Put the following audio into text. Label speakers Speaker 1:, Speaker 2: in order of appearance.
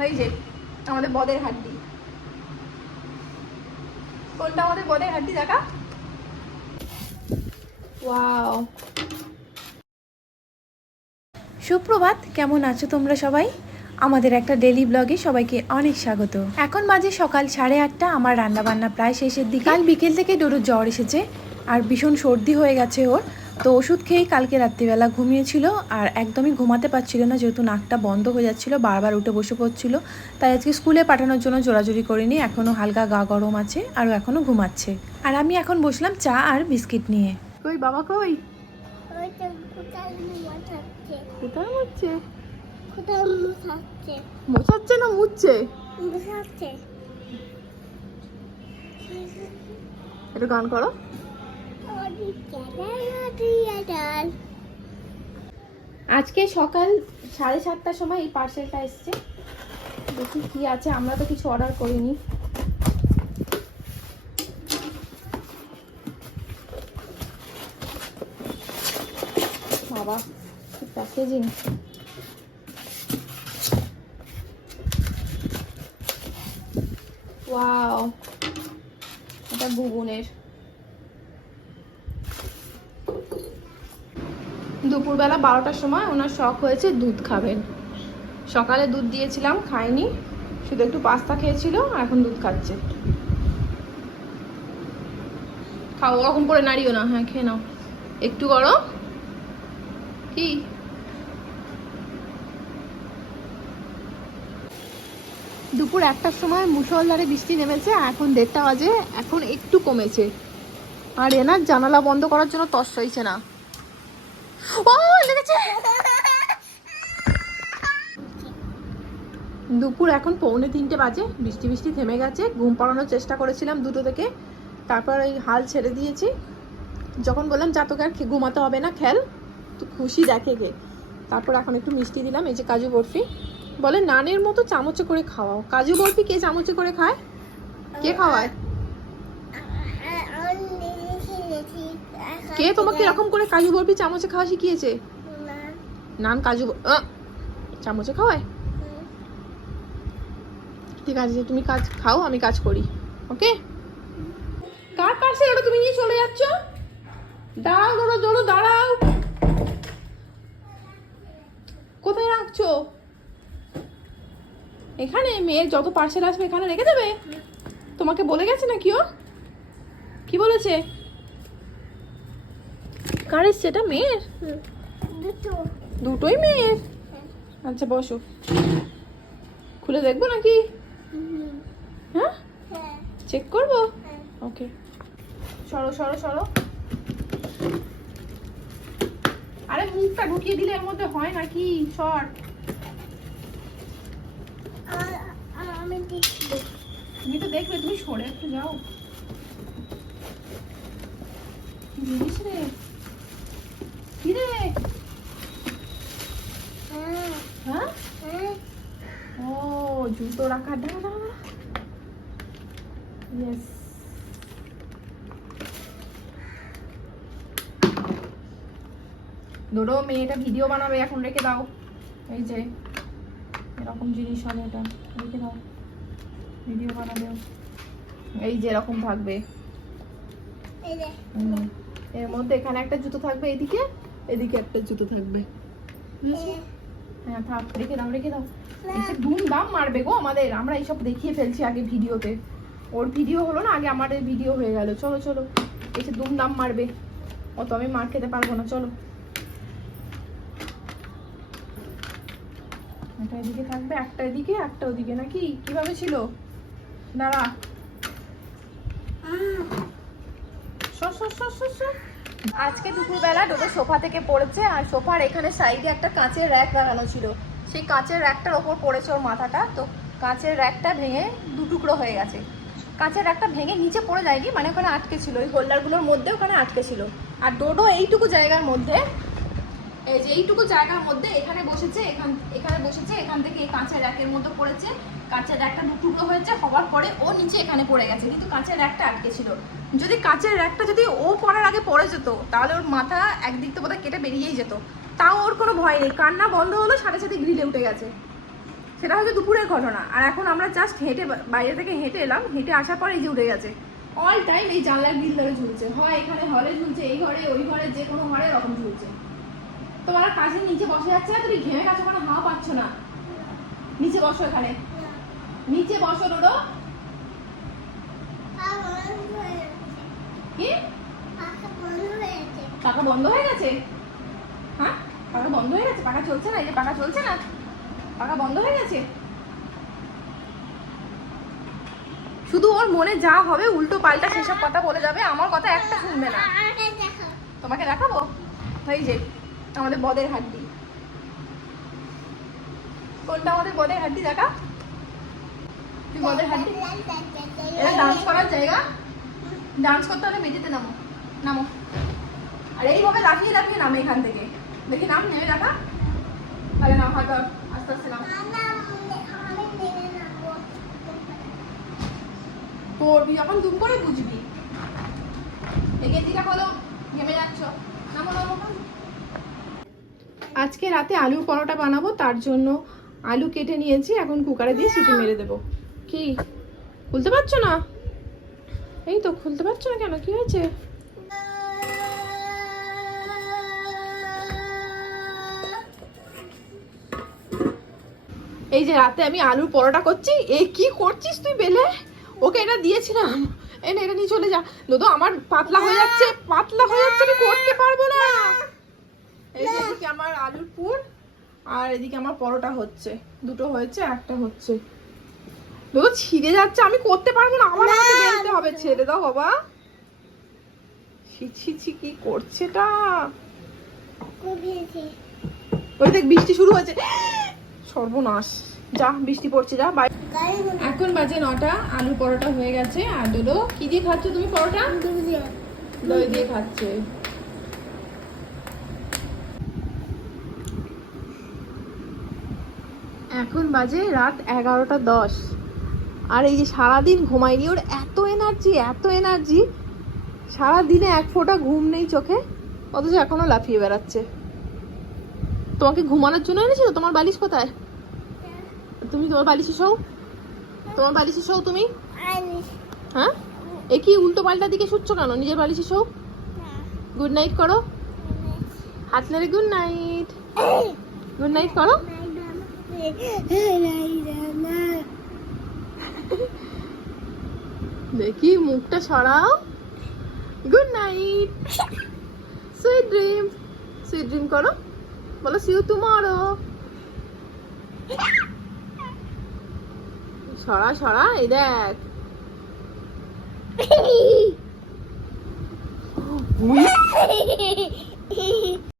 Speaker 1: এই যে, আমাদের বদের হাড্ডি। কোনটা আমাদের বদের হাড্ডি দেখা? সুপ্রভাত, কেমন আছো তোমরা সবাই? আমাদের একটা ডেলি ব্লগে সবাইকে অনেক স্বাগত। এখন বাজে সকাল সাড়ে আটটা, আমার রান্না বান্না প্রায় শেষের দিকে। কাল বিকেল থেকে ডোরোর জ্বর এসেছে, আর ভীষণ সর্দি হয়ে গেছে ওর। তো ওষুধ খেয়েই কালকে রাত্রিবেলা ঘুমিয়েছিল আর একদমই ঘুমাতে পারছিল না যেহেতু নাকটা বন্ধ হয়ে যাচ্ছিল বারবার উঠে বসে পড়ছিল। তাই আজকে স্কুলে পাঠানোর জন্য জোরাজুরি করিনি এখনও হালকা গা গরম আছে আর এখনও ঘুমাচ্ছে। আর আমি এখন বসলাম চা আর বিস্কিট নিয়ে। কই বাবা কই?
Speaker 2: কোথায়
Speaker 1: মোছাচ্ছে। না একটু গান করো। আজকে সকাল সাড়ে সাতটার সময় এই পার্সেলটা এসছে। দেখি কি আছে, আমরা তো কিছু অর্ডার করিনি। বাবা প্যাকেজিং ওয়াও এটা দুপুরবেলা বারোটার সময় ওনার শখ হয়েছে দুধ খাবেন। সকালে দুধ দিয়েছিলাম খায়নি শুধু একটু পাস্তা খেয়েছিল, এখন দুধ খাচ্ছে। খাও, ওরকম করে নাড়িও না। হ্যাঁ খেয়ে নাও। একটু গরম। কি? দুপুর একটার সময় মুসলধারে বৃষ্টি নেমেছে এখন দেড়টা বাজে, এখন একটু কমেছে। আর এনার জানালা বন্ধ করার জন্য তস সইছে না। ও লেগেছে। দুপুর এখন পৌনে তিনটে বাজে বৃষ্টি বৃষ্টি থেমে গেছে ঘুম পাড়ানোর চেষ্টা করেছিলাম দুটো থেকে তারপর ওই হাল ছেড়ে দিয়েছি। যখন বললাম যা তোকে আর ঘুমাতে হবে না খেল। তো খুশি দেখে গে। তারপর এখন একটু মিষ্টি দিলাম এই যে কাজু বরফি। বলে নানের মতো চামচে করে খাওয়াও। কাজু বরফি কে চামচে করে খায়? কে খাওয়ায়? কে তোমাকে এরকম করে কাজু বরফি চামচে খাওয়া শিখিয়েছে? নান কাজু চামচে খাওয়ায়? ঠিক আছে তুমি কাজ খাও আমি কাজ করি ওকে? কার পার্সেল? ওটা তুমি নিয়ে চলে যাচ্ছ? দাঁড়াও দৌড়ো দৌড়ো দাঁড়াও। কোথায় রাখছো? এখানে মেয়ের যত পার্সেল আসবে এখানে রেখে দেবে? তোমাকে বলে গেছে না কি ও কি বলেছে? কার এসছে? এটা মেয়ের?
Speaker 2: দুটো।
Speaker 1: দুটোই মেয়ের? আচ্ছা বসো। খুলে দেখব নাকি? হ্যাঁ?
Speaker 2: হ্যাঁ।
Speaker 1: চেক করব?
Speaker 2: হ্যাঁ।
Speaker 1: ওকে সরো সরো সরো। আরে মুখটা ঢুকিয়ে দিলে এর মধ্যে হয় নাকি?
Speaker 2: আর আমি
Speaker 1: তুমি তো দেখবে তুমি সরে একটু যাও। জিনিস রে? কি রে
Speaker 2: হ্যাঁ?
Speaker 1: ও জুতো রাখার দাঁড়া দাঁড়া দাঁড়া। ইয়েস ধরো মেয়েটা ভিডিও বানাবে এখন রেখে দাও। এই যে এরকম জিনিস হবে এটা। রেখে দাও। ভিডিও বানাবে এই যে এরকম থাকবে। এর মধ্যে এখানে একটা জুতো থাকবে এদিকে। এদিকে একটা জুতো থাকবে। হ্যাঁ থাক রেখে দাও রেখে দাও। এসে মারবে গো আমাদের আমরা এইসব দেখিয়ে ফেলছি আগে ভিডিওতে। ওর ভিডিও হলো না আগে আমাদের ভিডিও হয়ে গেল। চলো চলো এসে মারবে। অত আমি মার খেতে পারব না চলো। একটা এদিকে থাকবে একটা এদিকে একটা ওদিকে। নাকি? কীভাবে ছিল? দাঁড়া। সর, সর, সর, সর, সর। আজকে দুপুরবেলা ডোডো সোফা থেকে পড়েছে, আর সোফার এখানে সাইডে একটা কাঁচের র্যাক লাগানো ছিল। সেই কাঁচের র্যাকটার ওপর পড়েছে ওর মাথাটা, তো কাঁচের র্যাকটা ভেঙে দু টুকরো হয়ে গেছে। কাঁচের র্যাকটা ভেঙে নিচে পড়ে যায়নি মানে ওখানে আটকে ছিল, ওই হোল্ডারগুলোর মধ্যে ওখানে আটকে ছিল। আর ডোডো এইটুকু জায়গার মধ্যে এই যে এইটুকু জায়গার মধ্যে এখানে বসেছে, এখান, এখানে বসেছে, এখান থেকে কাঁচের র্যাকের মতো পড়েছে। কাঁচের র্যাকটা দু টুকরো হয়েছে, হওয়ার পরে ও নিচে এখানে পড়ে গেছে। কিন্তু কাঁচের র্যাকটা আটকে ছিল। যদি কাঁচের র্যাকটা যদি ও পড়ার আগে পড়ে যেত, তাহলে ওর মাথা একদিক তো বোধহয় কেটে বেরিয়েই যেত। তাও ওর কোনো ভয় নেই। কান্না বন্ধ হলো, সাথে সাথে গ্রিলে উঠে গেছে। সেটা হচ্ছে দুপুরের ঘটনা। আর এখন আমরা জাস্ট হেঁটে বাইরে থেকে হেঁটে এলাম। হেঁটে আসার পর এই যে উঠে গেছে। অল টাইম এই জানলার গ্রিল ধরে ঝুলছে। হয় এখানে হলে ঝুলছে, এই ঘরে ওই ঘরে যে কোনো ঘরে এরকম ঝুলছে। তোমার কাছে নিচে বসে যাচ্ছে না, তুমি ঘেমে কাছে ওখানে হাওয়া পাচ্ছ না। নিচে বসো এখানে। নিচে বসো, ডোডো। কি?
Speaker 2: পাখা বন্ধ হয়ে গেছে?
Speaker 1: হ্যাঁ? পাখা বন্ধ হয়ে গেছে? পাখা চলছে না? এই যে পাখা চলছে না? পাখা বন্ধ হয়ে গেছে? শুধু ওর মনে যা হবে, উল্টো পাল্টা সেসব কথা বলে যাবে, আমার কথা একটা শুনবে না। তোমাকে দেখাবো? এই যে আমাদের বদের হাড্ডি। কোনটা আমাদের বদের হাড্ডি দেখা? তুই বদের হাড্ডি? এটা ডান্স করার জায়গা? ডান্স করতে হলে মেঝেতে নামো। নামো। আর এইভাবে লাফিয়ে লাফিয়ে নামে এখান থেকে। দেখি নাম, নেমে দেখা। তাহলে নাম হাত আস্তে আস্তে নাম। পড়বি যখন দুম করে বুঝবি। এগে দিকে হলো নেমে যাচ্ছ। নামো নামো। আজকে রাতে আলুর পরোটা বানাবো, তার জন্য আলু কেটে নিয়েছি, এখন কুকারে দিয়ে সিটি মেরে দেবো। কি? খুলতে পারছ না? এই তো খুলতে পারছ না কেন? কি হয়েছে? এই যে রাতে আমি আলুর পরোটা করছি, এ কি করছিস তুই বেলে? ওকে এটা দিয়েছিলাম। এটা নিয়ে চলে যা। দাদু আমার পাতলা হয়ে যাচ্ছে, পাতলা হয়ে যাচ্ছে, আমি করতে পারব না এই যে এদিকে আমার আলুর পুর আর এদিকে আমার পরোটা হচ্ছে। দুটো হয়েছে একটা হচ্ছে। দাদু ছিঁড়ে যাচ্ছে আমি করতে পারব না। আমার হাতে বেলতে হবে ছেড়ে দাও বাবা। ছি ছি ছি কি করছে এটা ওই দেখ বৃষ্টি শুরু হয়েছে। সর্বনাশ। যা বৃষ্টি পড়ছে যা এখন বাজে নটা আলু পরোটা হয়ে গেছে। আর দুটো কি দিয়ে খাচ্ছ তুমি পরোটা? দই দিয়ে খাচ্ছে। এখন বাজে রাত এগারোটা দশ। আর এই যে সারাদিন ঘুমাইনি ওর এত এনার্জি এত এনার্জি সারাদিনে এক ফোঁটা ঘুম নেই চোখে অথচ এখনও লাফিয়ে বেড়াচ্ছে। তোমাকে ঘুমানোর জন্য এনেছিল? তোমার বালিশ কোথায়? তুমি তোমার বালিশে শোও। তোমার বালিশে শোও তুমি? হ্যাঁ? এ কি উল্টো পাল্টা দিকে শুচ্ছ কেন? নিজের বালিশে শোও। গুড নাইট করো। হাত নেড়ে গুড নাইট গুড নাইট করো। দেখি মুখটা সরাও। Good night sweet dream sweet dream করো। বলো সিউ টুমরো সরা সরা এই দেখ। উই,